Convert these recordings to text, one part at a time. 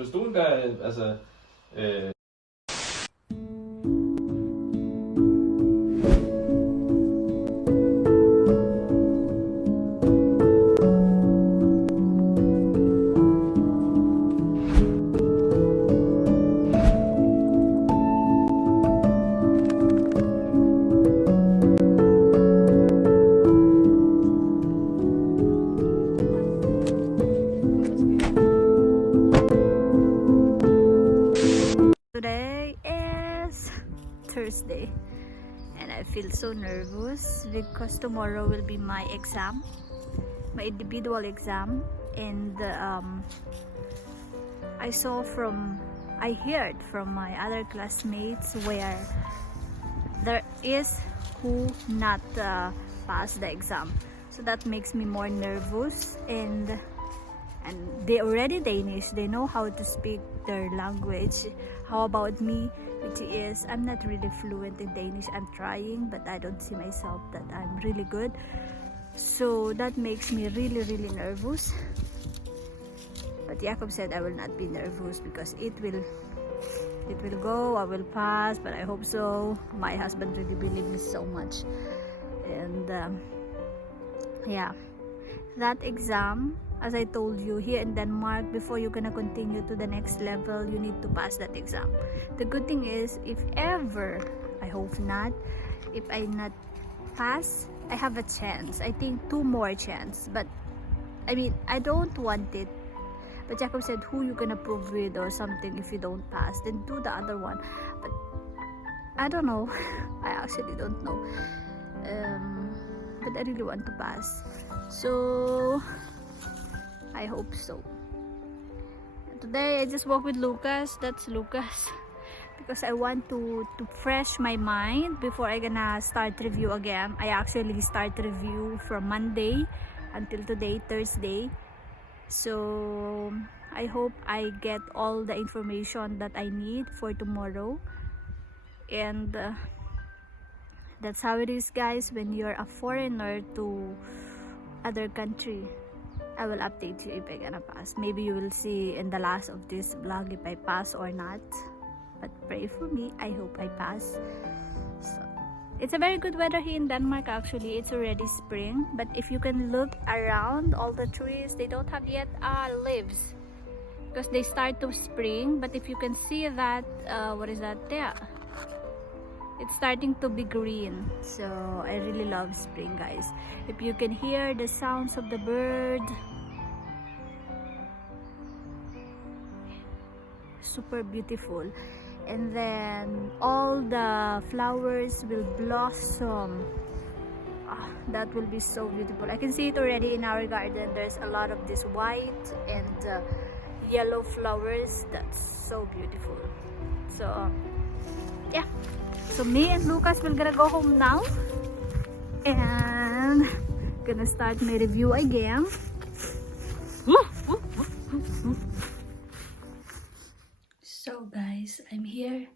Forstod du, hvad, altså... Today is Thursday and I feel so nervous because tomorrow will be my exam, my individual exam, and I heard from my other classmates where there is who not pass the exam, so that makes me more nervous. And they already Danish, they know how to speak their language. How about me, which is I'm not really fluent in Danish. I'm trying, but I don't see myself that I'm really good, so that makes me really nervous. But Jacob said I will not be nervous because it will go, I will pass, but I hope so. My husband really believes me so much. And yeah, that exam, as I told you, here in Denmark, before you're gonna continue to the next level, you need to pass that exam. The good thing is, if ever, I hope not, if I not pass, I have a chance. I think 2 more chance. But I mean, I don't want it. But Jacob said, who you gonna prove with or something if you don't pass, then do the other one. But I don't know. I actually don't know. But I really want to pass. So I hope so. Today I just walk with Lucas. That's Lucas. Because I want to fresh my mind before I gonna start review again. I actually start review from Monday until today, Thursday. So I hope I get all the information that I need for tomorrow. And that's how it is, guys, when you're a foreigner to other country. I will update you if I gonna pass. Maybe you will see in the last of this vlog if I pass or not. But pray for me. I hope I pass. So it's a very good weather here in Denmark. Actually, it's already spring. But if you can look around, all the trees, they don't have yet leaves because they start to spring. But if you can see that, what is that there? It's starting to be green. So I really love spring, guys. If you can hear the sounds of the bird, super beautiful. And then all the flowers will blossom. That will be so beautiful. I can see it already in our garden. There's a lot of this white and yellow flowers. That's so beautiful. So yeah, so me and Lucas will gonna go home now and gonna start my review again. So guys, I'm here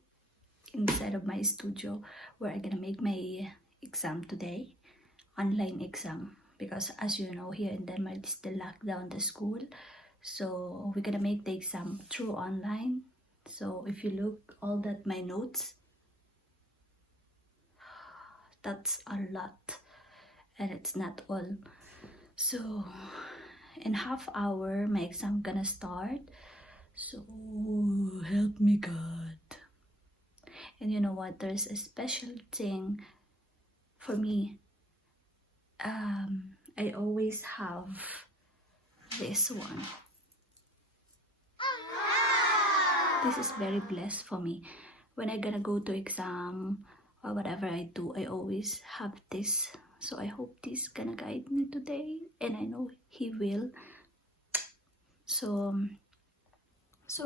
inside of my studio where I'm gonna make my exam today, online exam, because as you know, here in Denmark it's still locked down the school, so we're gonna make the exam through online. So if you look all that my notes, that's a lot, and it's not all. So in half hour my exam gonna start. So help me God. And you know what, there's a special thing for me. I always have this one. This is very blessed for me. When I gonna go to exam or whatever I do, I always have this. So I hope this gonna guide me today, and I know he will. So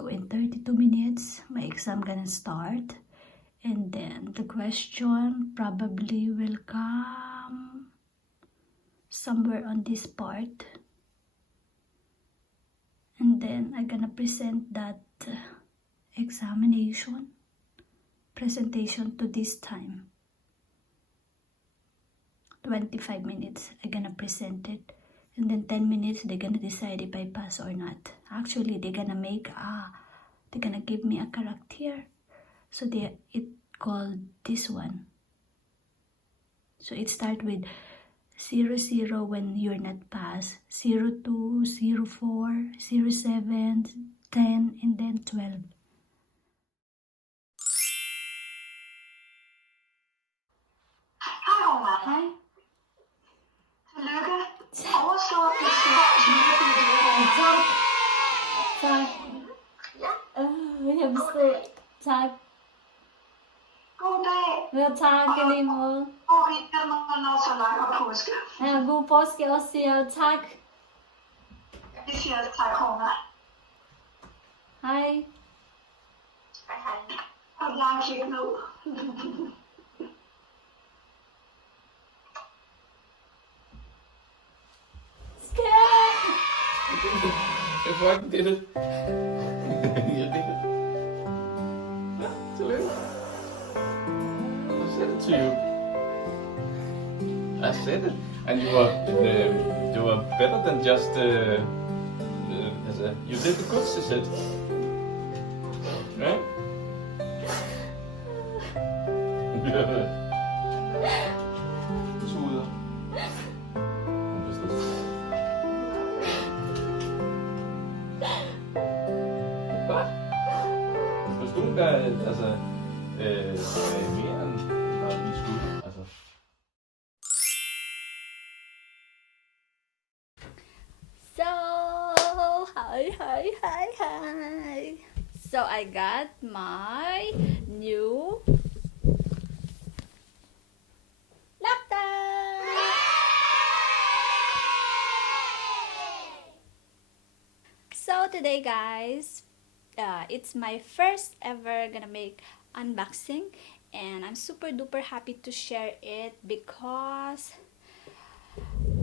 in 32 minutes, my exam gonna start. And then the question probably will come somewhere on this part. And then I'm gonna present that presentation to this time. 25 minutes, I'm gonna present it. And then 10 minutes, they're gonna decide if I pass or not. Actually, they're gonna make they're gonna give me a character. So it called this one. So it start with 00 when you're not passed, 02, 04, 07, 10, and then 12. Hej Rona. Hej. Tillykke. Overstået et stort Tak. Tak. Ja. Jeg bestod. Tak. God dag. Ja, tak i lige måde. God weekend og så lang og påske. Ja, god påske også, siger jeg. Tak. Vi siger tak, Rona. Hej. Hej hej. Og langt kigge ned. Jeg fucking did it. Jeg did it. Ja, tillykke. I said it to you. I said it. And you were better than just you did the good, she said. Right? Tuder. Hvis du der er mere end bare lige skud, altså. So, hi. So I got my new laptop. So today, guys, it's my first ever gonna make unboxing, and I'm super duper happy to share it because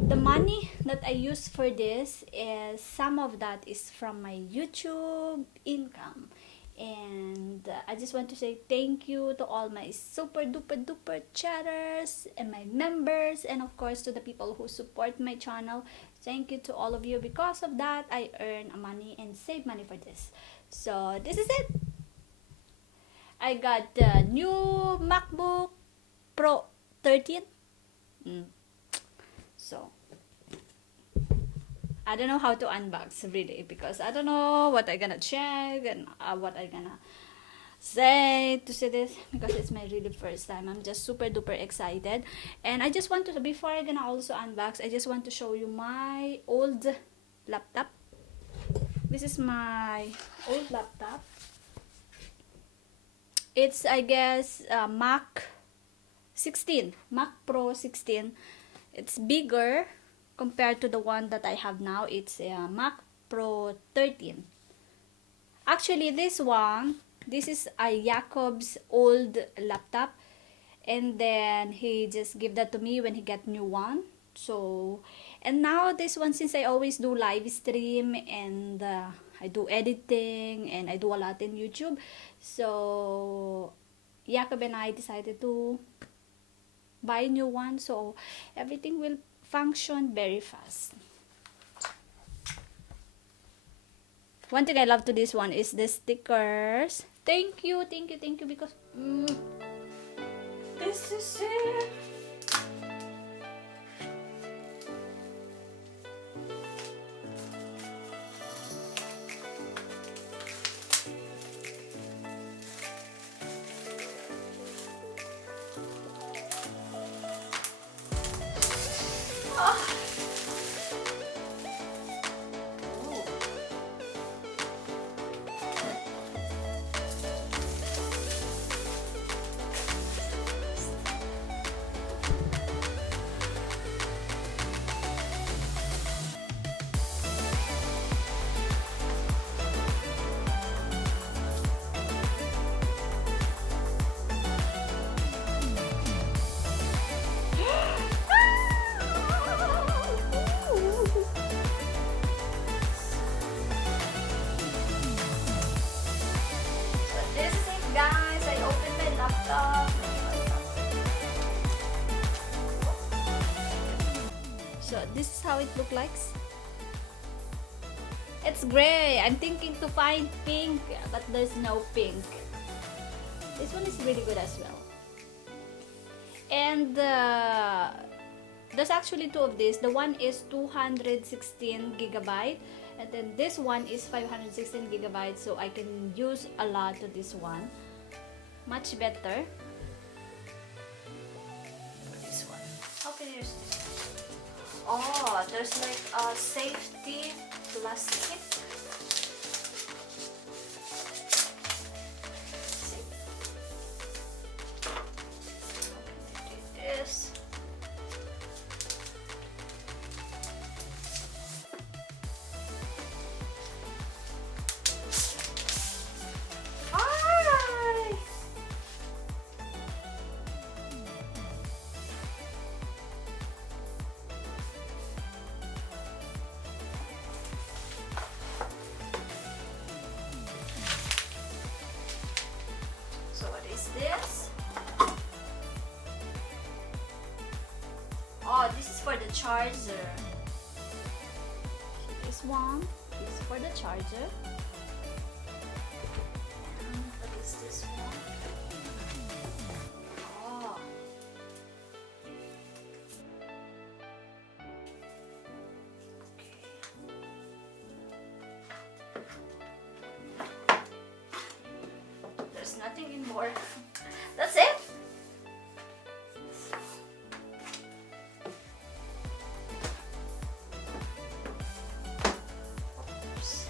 the money that I use for this is some of that is from my YouTube income. And I just want to say thank you to all my super duper duper chatters and my members, and of course to the people who support my channel. Thank you to all of you. Because of that, I earn money and save money for this. So this is it. I got the new MacBook Pro 13. So I don't know how to unbox really, because I don't know what I'm gonna check and what I'm gonna say to see this, because it's my really first time. I'm just super duper excited, and I just want to, before I'm gonna also unbox, I just want to show you my old laptop. This is my old laptop. It's, I guess, Mac 16, Mac Pro 16. It's bigger compared to the one that I have now. It's a Mac Pro 13. Actually, this is a Jacob's old laptop, and then he just gave that to me when he got new one. So, and now this one, since I always do live stream and I do editing and I do a lot in YouTube, so Jacob and I decided to buy a new one, so everything will function very fast. One thing I love to this one is the stickers. Thank you, because this is it. So this is how it looks like, It's gray. I'm thinking to find pink, but there's no pink. This one is really good as well. And there's actually two of these. The one is 216 gigabyte, and then this one is 516 gigabytes, so I can use a lot of this one. Much better. This one. How can you use this? Oh, there's like a safety plastic. See? How can you do this? Hi! So what is this? Oh, this is for the charger. This one is for the charger. And what is this one? Oh. Okay. There's nothing in more. That's it. Oops.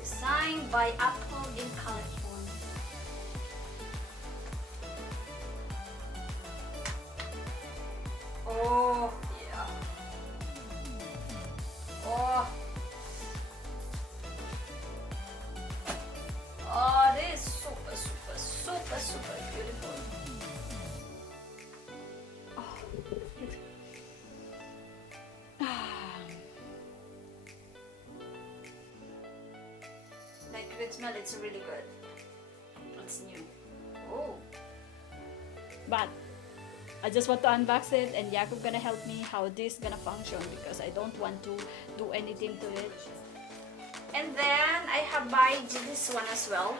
Designed by Apple in California. Oh, yeah. Oh. Oh, this is super, super, super, super beautiful. Oh. Like you can smell, it's really good. It's new. Oh. But I just want to unbox it, and Jacob gonna help me how this gonna function because I don't want to do anything to it. And then I have buy this one as well.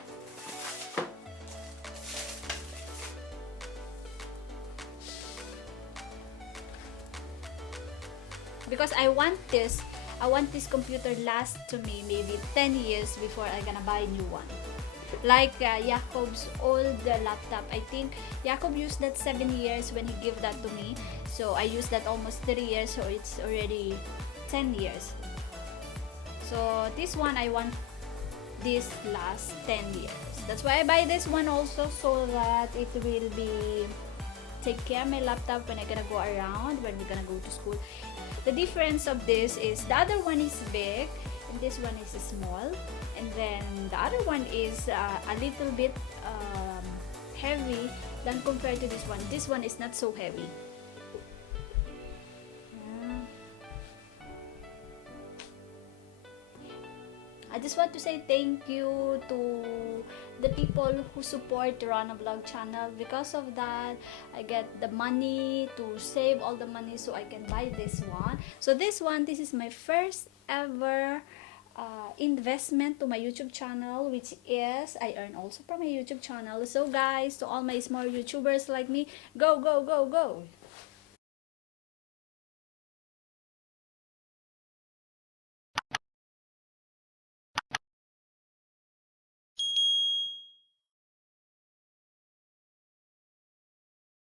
Because I want this computer last to me maybe 10 years before I gonna buy a new one. Like Jacob's old laptop, I think Jacob used that 7 years when he gave that to me. So I used that almost 3 years, so it's already 10 years. So this one I want this last 10 years. That's why I buy this one also, so that it will be take care of my laptop when I'm gonna go around, when we're gonna go to school. The difference of this is the other one is big and this one is small, and then the other one is a little bit heavy than compared to this one. This one is not so heavy. I just want to say thank you to the people who support the Rona Vlog channel. Because of that, I get the money to save all the money so I can buy this one. So this is my first ever investment to my YouTube channel, which is I earn also from my YouTube channel. So guys, to all my small YouTubers like me, go, go, go, go!